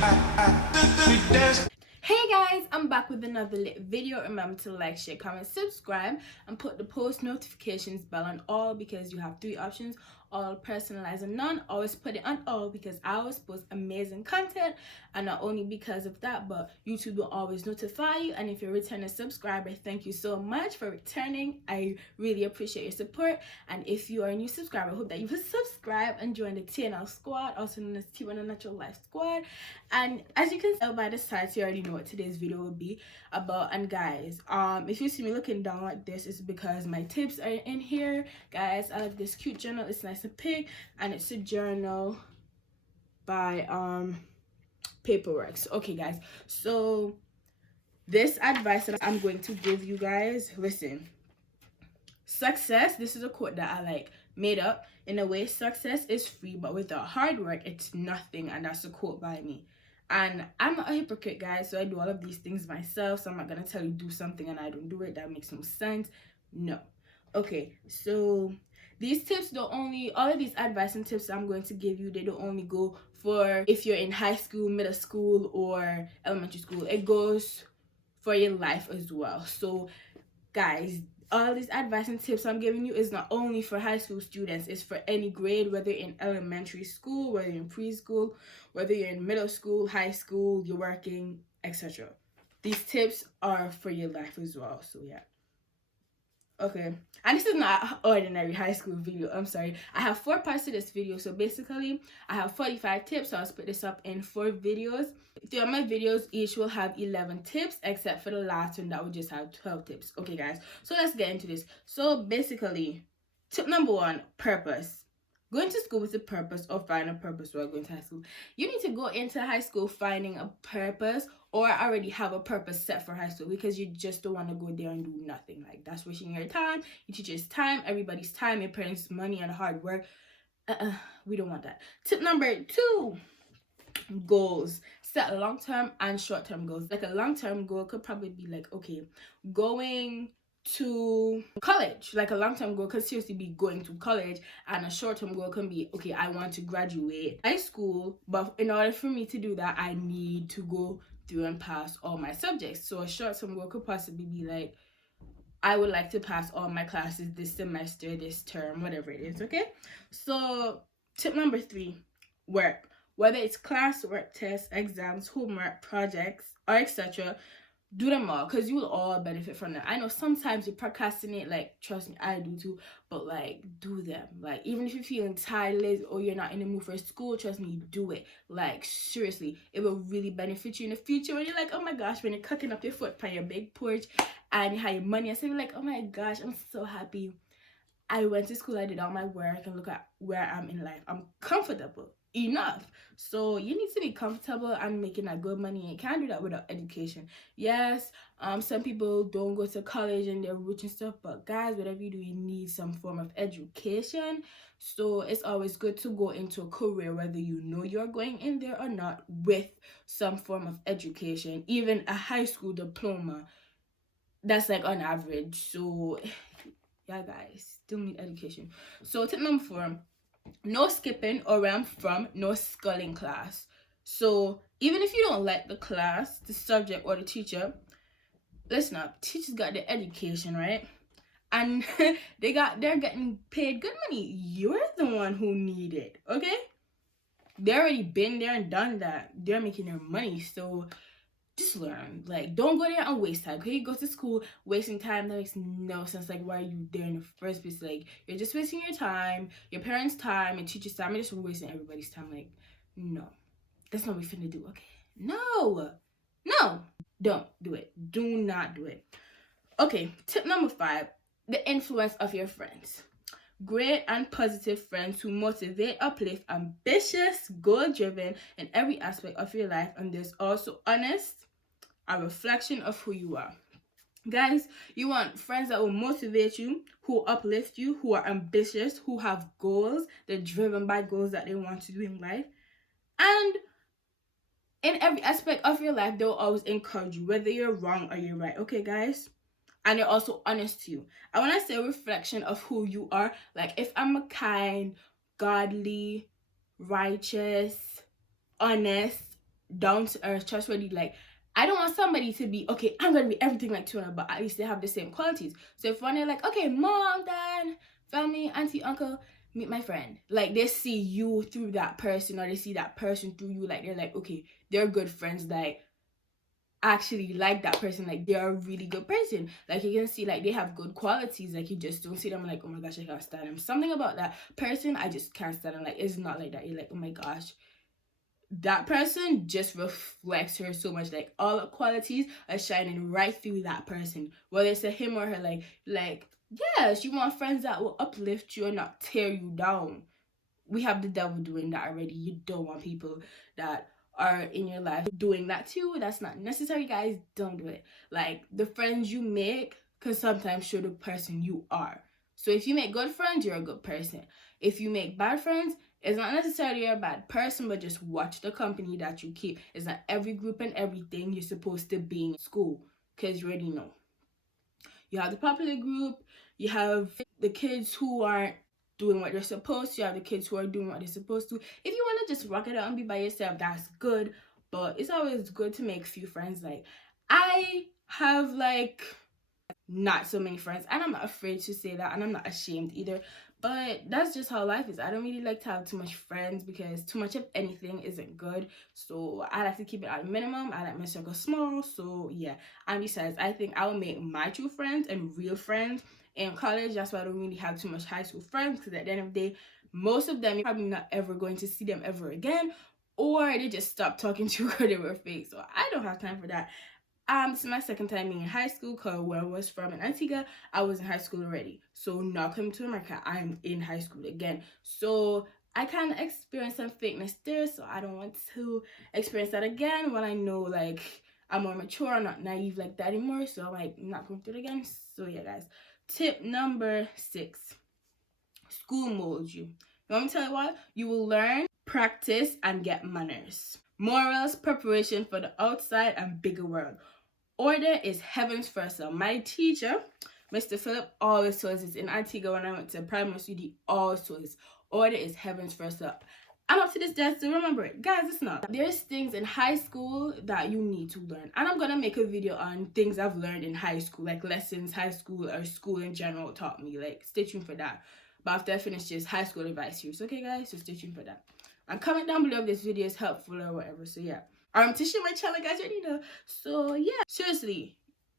Hey guys, I'm back with another lit video. Remember to like, share, comment, subscribe, and put the post notifications bell on all because you have 3 options: all, personalized, and none. Always put it on all because I always post amazing content, and not only because of that, but YouTube will always notify you. And if you're a returning subscriber, thank you so much for returning. I really appreciate your support. And if you are a new subscriber, I hope that you will subscribe and join the TNL squad, also known as T1 Natural Life Squad. And as you can tell by the title, you already know what today's video will be about. And guys, if you see me looking down like this, it's because my tips are in here. Guys, I like this cute journal. It's nice and pink, and it's a journal by Paperworks. Okay guys, so this advice that I'm going to give you guys, listen. Success, this is a quote that I like made up. In a way, success is free, but without hard work it's nothing. And that's a quote by me. And I'm not a hypocrite, guys, so I do all of these things myself. So I'm not gonna tell you do something and I don't do it. That makes no sense. No. Okay, so these tips don't only, all of these advice and tips I'm going to give you, they don't only go for if you're in high school, middle school, or elementary school. It goes for your life as well. So guys, all these advice and tips I'm giving you is not only for high school students, it's for any grade, whether you're in elementary school, whether you're in preschool, whether you're in middle school, high school, you're working, etc. These tips are for your life as well. So yeah. Okay, and this is not an ordinary high school video. I'm sorry. I have 4 parts to this video. So basically, I have 45 tips. So I'll split this up in 4 videos. 3 of my videos each will have 11 tips, except for the last one that will just have 12 tips. Okay, guys. So let's get into this. So basically, tip number 1, purpose. Going to school with a purpose or find a purpose while going to high school. You need to go into high school finding a purpose or already have a purpose set for high school, because you just don't want to go there and do nothing. Like, that's wasting your time, your teacher's time, everybody's time, your parents' money and hard work. We don't want that. Tip number 2, goals. Set long-term and short-term goals. Like a long-term goal could probably be like, okay, going to college. Like a long-term goal could seriously be going to college, and a short-term goal can be, okay, I want to graduate high school, but in order for me to do that, I need to go through and pass all my subjects. So a short-term goal could possibly be like, I would like to pass all my classes this semester, this term, whatever it is. Okay, so tip number 3, work. Whether it's class, work, tests, exams, homework, projects, or etc., do them all, because you will all benefit from them. I know sometimes you procrastinate, like, trust me, I do too, but like, do them. Like, even if you're feeling tired, lazy, or you're not in the mood for school, trust me, do it. Like, seriously, it will really benefit you in the future when you're like, oh my gosh, when you're cooking up your foot on your big porch and you have your money, and so you're like, oh my gosh, I'm so happy I went to school, I did all my work, and look at where I'm in life. I'm comfortable enough. So you need to be comfortable and making that good money. You can't do that without education. Yes, some people don't go to college and they're rich and stuff, but guys, whatever you do, you need some form of education. So it's always good to go into a career, whether you know you're going in there or not, with some form of education. Even a high school diploma, that's like on average. So yeah, guys, still need education. So tip number 4, no skipping, or where I'm from, no sculling class. So even if you don't like the class, the subject, or the teacher, listen up, teachers got the education, right? And they're getting paid good money. You're the one who need it, okay? They already been there and done that. They're making their money. So just learn. Like, don't go there and waste time. Okay, you go to school wasting time, that makes no sense. Like, why are you there in the first place? Like, you're just wasting your time, your parents' time, and teachers' time, and just wasting everybody's time. Like, no, that's not what we're finna do. Okay, no, don't do it. Do not do it. Okay, tip number 5, the influence of your friends. Great and positive friends who motivate, uplift, ambitious, goal-driven in every aspect of your life, and there's also honest, a reflection of who you are. Guys, you want friends that will motivate you, who uplift you, who are ambitious, who have goals, they're driven by goals that they want to do in life, and in every aspect of your life, they'll always encourage you, whether you're wrong or you're right. Okay, guys? And they're also honest to you. I want to say a reflection of who you are. Like, if I'm a kind, godly, righteous, honest, down to earth, trustworthy. Like, I don't want somebody to be, okay, I'm gonna be everything like Tuna, but at least they have the same qualities. So if one they're like, okay, mom, dad, family, auntie, uncle, meet my friend. Like, they see you through that person, or they see that person through you. Like, they're like, okay, they're good friends. Like, actually like that person, like they're a really good person. Like, you can see like they have good qualities. Like, you just don't see them like, oh my gosh, I can't stand them. Something about that person, I just can't stand them. Like, it's not like that. You're like, oh my gosh, that person just reflects her so much. Like, all the qualities are shining right through that person, whether it's a him or her. Like yes, you want friends that will uplift you and not tear you down. We have the devil doing that already. You don't want people that are in your life doing that too. That's not necessary, guys. Don't do it. Like, the friends you make can sometimes show the person you are. So if you make good friends, you're a good person. If you make bad friends, it's not necessarily you're a bad person, but just watch the company that you keep. It's not every group and everything you're supposed to be in school, because you already know. You have the popular group, you have the kids who aren't doing what they're supposed to, you have the kids who are doing what they're supposed to. If you want to just rock it out and be by yourself, that's good. But it's always good to make a few friends. Like, I have like not so many friends, and I'm not afraid to say that, and I'm not ashamed either. But that's just how life is. I don't really like to have too much friends, because too much of anything isn't good. So I like to keep it at a minimum. I like my circle small. So yeah. And besides, I think I will make my true friends and real friends in college. That's why I don't really have too much high school friends, because at the end of the day, most of them, you're probably not ever going to see them ever again, or they just stopped talking to you because they were fake. So I don't have time for that. This is my second time being in high school, because where I was from in Antigua, I was in high school already. So now coming to America, I'm in high school again. So I kind of experienced some fakeness there, so I don't want to experience that again when I know, like, I'm more mature, I'm not naive like that anymore, so I'm like not going through it again. So yeah, guys. Tip number 6. School molds you. You want me to tell you what? You will learn, practice, and get manners. Morals, preparation for the outside and bigger world. Order is heaven's first love. My teacher, Mr. Philip, always told us this. In Antigua, when I went to primary school, he always told us, order is heaven's first love. I'm up to this day to remember it. Guys, it's not. There's things in high school that you need to learn. And I'm going to make a video on things I've learned in high school, like lessons high school or school in general taught me. Like, stay tuned for that. But after I finish this high school advice series, okay, guys? So stay tuned for that. And comment down below if this video is helpful or whatever. So yeah. To share my channel, guys, already know. So yeah, seriously,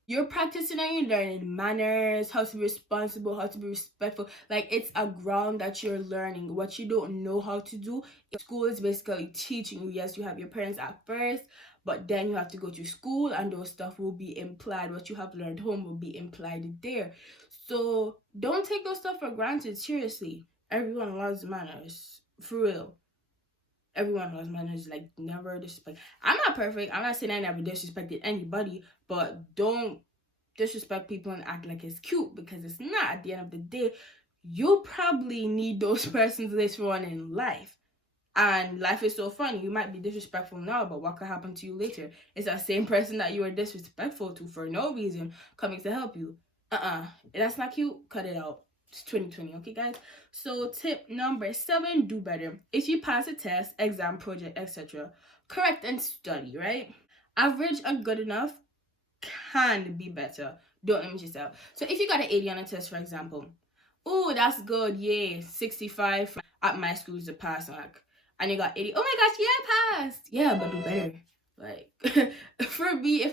you're practicing and you're learning manners, how to be responsible, how to be respectful. Like, it's a ground that you're learning. What you don't know how to do, school is basically teaching you. Yes, you have your parents at first, but then you have to go to school, and those stuff will be implied. What you have learned home will be implied there. So don't take those stuff for granted. Seriously, everyone loves manners, for real. Everyone loves manners. Like, never disrespect. I'm not perfect. I'm not saying I never disrespected anybody, but don't disrespect people and act like it's cute, because it's not. At the end of the day, you probably need those persons later on in life. And life is so funny. You might be disrespectful now, but what could happen to you later? It's that same person that you were disrespectful to for no reason coming to help you. That's not cute. Cut it out. It's 2020, okay, guys? So tip number 7, do better. If you pass a test, exam, project, etc., correct and study, right? Average and good enough can be better. Don't limit yourself. So if you got an 80 on a test, for example, oh, that's good, yay, 65 at my school is a pass mark, and you got 80. Oh my gosh, yeah, I passed. Yeah, but do better. Like, for me,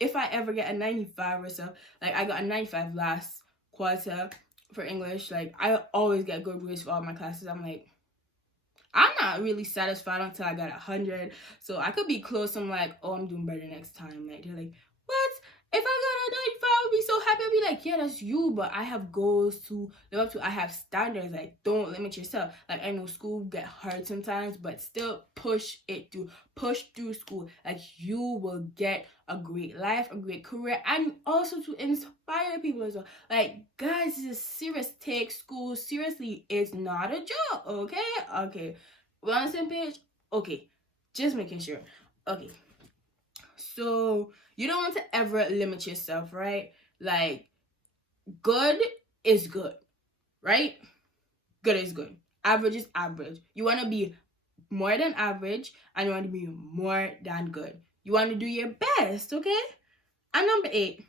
if I ever get a 95 or so, like I got a 95 last quarter for English, like I always get good grades for all my classes. I'm like, I'm not really satisfied until I got 100. So I could be close. I'm like, oh, I'm doing better next time. Like, they're like, what? If I got a 95, I would be so happy. I'd be like, yeah, that's you. But I have goals to live up to. I have standards. Like, don't limit yourself. Like, I know school get hard sometimes, but still push it through. Push through school. Like, you will get a great life, a great career, and also to inspire people as well. Like, guys, this is serious. Take school seriously. It's not a joke, okay? Okay. We're on the same page? Okay. Just making sure. Okay. So you don't want to ever limit yourself, right? Like, good is good, right? Good is good. Average is average. You want to be more than average, and you want to be more than good. You want to do your best, okay? And number 8,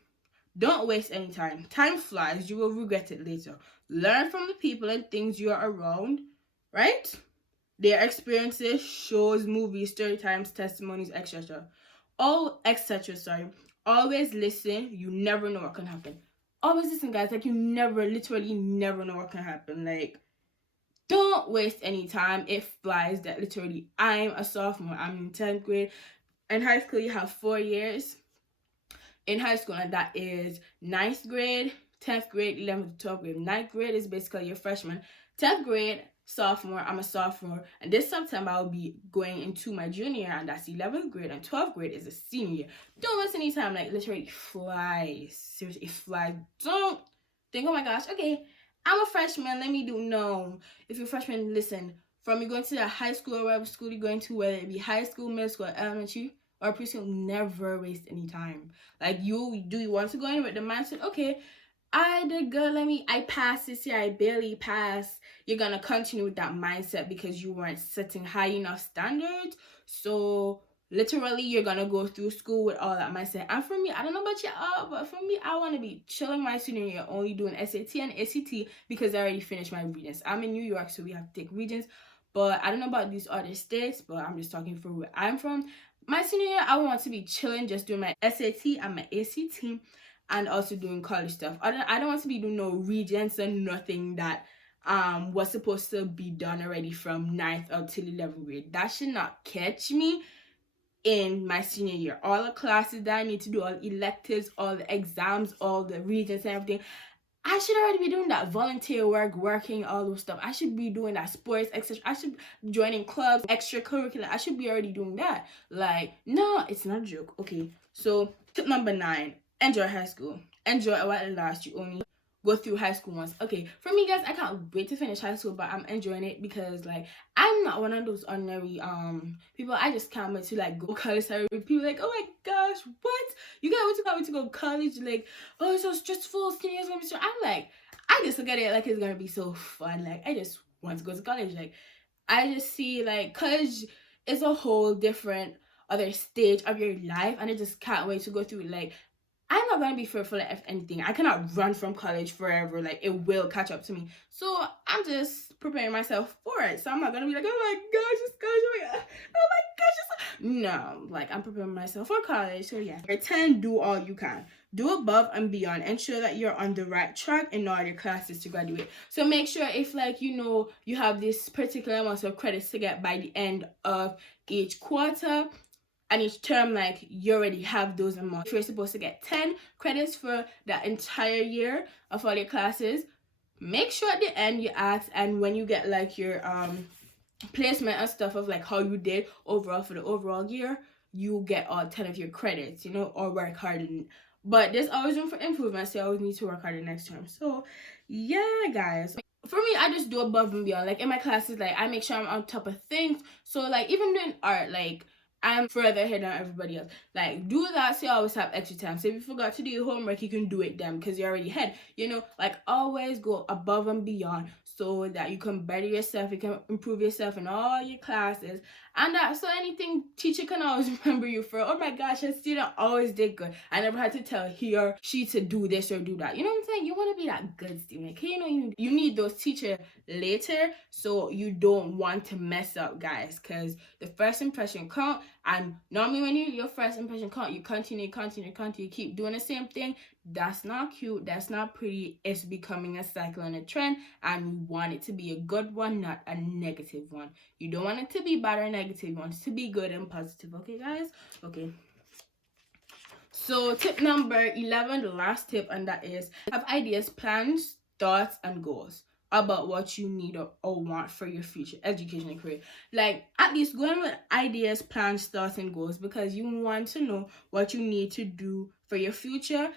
don't waste any time. Time flies. You will regret it later. Learn from the people and things you are around, right? Their experiences, shows, movies, story times, testimonies, etc. All etc. Sorry. Always listen. You never know what can happen. Always listen, guys. Like, you literally never know what can happen. Like, don't waste any time. It flies. That literally, I'm a sophomore. I'm in 10th grade. In high school, you have 4 years. In high school, and that is 9th grade, 10th grade, 11th, 12th grade. 9th grade is basically your freshman. 10th grade, sophomore. I'm a sophomore. And this September, I'll be going into my junior year, and that's 11th grade. And 12th grade is a senior year. Don't waste any time. Like, literally, it flies. Seriously, it flies. Don't think, oh my gosh, okay, I'm a freshman. Let me do. No. If you're a freshman, listen. From you going to the high school or whatever school you're going to, whether it be high school, middle school, elementary, or preschool, never waste any time. Like, you want to go in with the mindset, okay, I did good, I passed this year, I barely passed. You're gonna continue with that mindset because you weren't setting high enough standards. So literally, you're gonna go through school with all that mindset. And for me, I don't know about y'all, but for me, I want to be chilling my senior year, only doing SAT and ACT because I already finished my regions. I'm in New York, so we have to take regions. But I don't know about these other states, but I'm just talking for where I'm from. My senior year, I want to be chilling, just doing my SAT and my ACT, and also doing college stuff. I don't want to be doing no regions and nothing that was supposed to be done already from 9th up till 11th grade. That should not catch me in my senior year. All the classes that I need to do, all the electives, all the exams, all the regions and everything, I should already be doing that. Volunteer work, working, all those stuff. I should be doing that. Sports, etc. I should be joining clubs, extracurricular. I should be already doing that. Like, no, it's not a joke. Okay, so tip number 9, enjoy high school. Enjoy it while it lasts. You only go through high school once. Okay, for me, guys, I can't wait to finish high school, but I'm enjoying it because, like, I'm not one of those ordinary people. I just can't wait to, like, go college. People like, oh my gosh, what? You can't wait to go to college? Like, oh, it's so stressful. Senior's gonna be so. I'm like, I just look at it like it's gonna be so fun. Like, I just want to go to college. Like, I just see, like, college is a whole different other stage of your life, and I just can't wait to go through it. Like, I'm not going to be fearful of anything. I cannot run from college forever. Like, it will catch up to me. So I'm just preparing myself for it. So I'm not going to be like, oh my gosh, it's college. Oh my gosh, it's... No, like, I'm preparing myself for college. So yeah. Number 10, do all you can. Do above and beyond. Ensure that you're on the right track in all your classes to graduate. So make sure if, like, you know, you have this particular amount of credits to get by the end of each quarter, and each term, like, you already have those amounts. If you're supposed to get 10 credits for that entire year of all your classes, make sure at the end you ask, and when you get, like, your placement and stuff of, like, how you did overall for the overall year, you get all 10 of your credits, you know, or work hard. But there's always room for improvement, so you always need to work harder next term. So yeah, guys, for me, I just do above and beyond. Like, in my classes, like, I make sure I'm on top of things. So, like, even doing art, like, I'm further ahead than everybody else. Like, do that so you always have extra time. So if you forgot to do your homework, you can do it then because you're already ahead. You know, like, always go above and beyond so that you can better yourself, you can improve yourself in all your classes. And that, so anything, teacher can always remember you for, oh my gosh, that student always did good. I never had to tell he or she to do this or do that. You know what I'm saying? You want to be that good student. Okay? You know, you need those teachers later so you don't want to mess up, guys, because the first impression count. And normally when your first impression count, you continue, keep doing the same thing. That's not cute. That's not pretty. It's becoming a cycle and a trend, and you want it to be a good one, not a negative one. You don't want it to be bad or negative. You want it to be good and positive. Okay, guys? Okay. So tip number 11, the last tip, and that is have ideas, plans, thoughts, and goals about what you need or want for your future education and career. Like, at least go in with ideas, plans, thoughts, and goals because you want to know what you need to do for your future,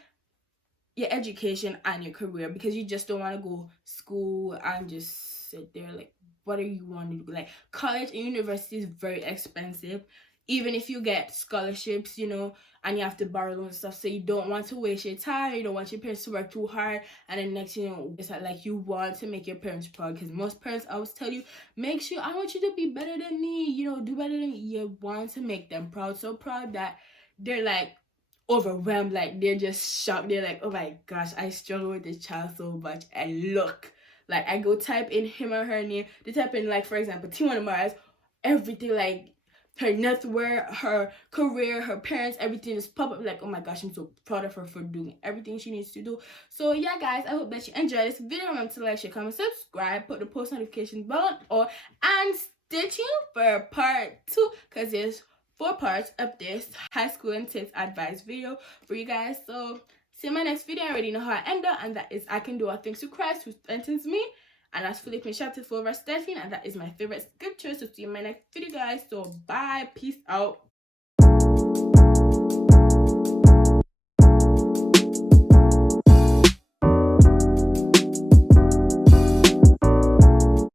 your education, and your career, because you just don't want to go school and just sit there. Like, what do you want to do? Like, college and university is very expensive. even if you get scholarships, you know, and you have to borrow loans and stuff, so you don't want to waste your time, you don't want your parents to work too hard, and then next, you know, it's like you want to make your parents proud, because most parents always tell you, make sure, I want you to be better than me, you know, do better than me. You want to make them proud, so proud that they're like overwhelmed, like they're just shocked, they're like, oh my gosh, I struggle with this child so much, and look, like I go type in him or her name, they type in, like, for example, Tiwana Mars, everything, like her net worth, her career, her parents, everything is pop up, like, oh my gosh, I'm so proud of her for doing everything she needs to do. So yeah, guys, I hope that you enjoyed this video. Remember to like, share, comment, subscribe, put the post notification bell on, and stay tuned for part 2, because there's 4 parts of this high school and tips advice video for you guys. So see you in my next video. I already know how I end up, and that is, I can do all things through Christ who strengthens me. And that's Philippians chapter 4 verse 13, and that is my favorite scripture. So see you in my next video, guys. So bye, peace out.